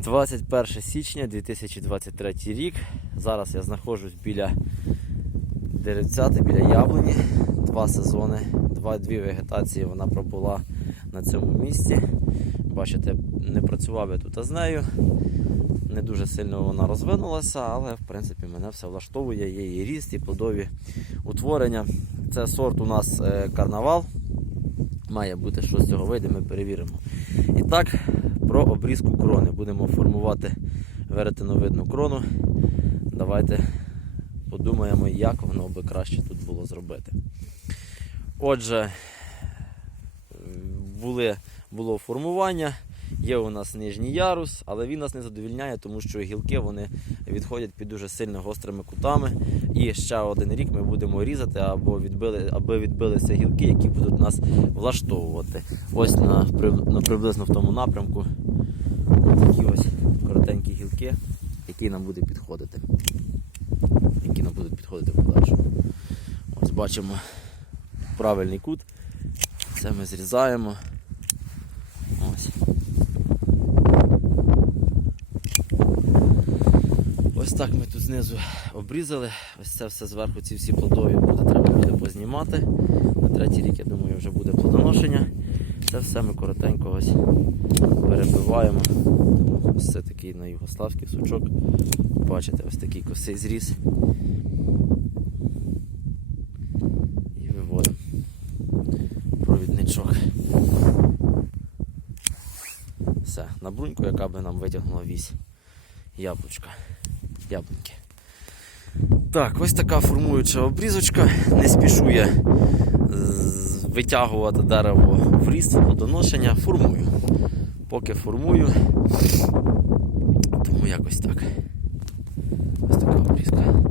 21 січня 2023 рік. Зараз я знаходжусь біля деревцяти, біля яблуні. Два сезони, два-дві вегетації вона пробула на цьому місці. Бачите, не працював я тут з нею. Не дуже сильно вона розвинулася, але в принципі мене все влаштовує. Є її ріст і плодові утворення. Це сорт у нас е, карнавал. Має бути, що з цього вийде, ми перевіримо. І так, про обрізку крони. Будемо формувати веретеновидну крону. Давайте подумаємо, як воно би краще тут було зробити. Отже, були, було формування. Є у нас нижній ярус, але він нас не задовільняє, тому що гілки вони відходять під дуже сильно гострими кутами. І ще один рік ми будемо різати, або відбили, аби відбилися гілки, які будуть нас влаштовувати. Ось на, на приблизно в тому напрямку такі ось коротенькі гілки, які нам будуть підходити. Які нам будуть підходити в подальшому. Ось бачимо правильний кут. Це ми зрізаємо. Ось. Ось так ми тут знизу обрізали. Ось це все зверху, ці всі плодові буде, треба буде познімати. На третій рік, я думаю, вже буде плодоношення. Це все ми коротенько ось перебиваємо. Ось це такий на югославський сучок. Бачите, ось такий косий зріз. І виводимо провідничок. Все, на бруньку, яка би нам витягнула вісь яблучка. Яблуньки. Так, ось така формуюча обрізочка. Не спішу я е, витягувати дерево в ріст плодоношення. Формую. Поки формую, тому якось так. Ось така обрізка.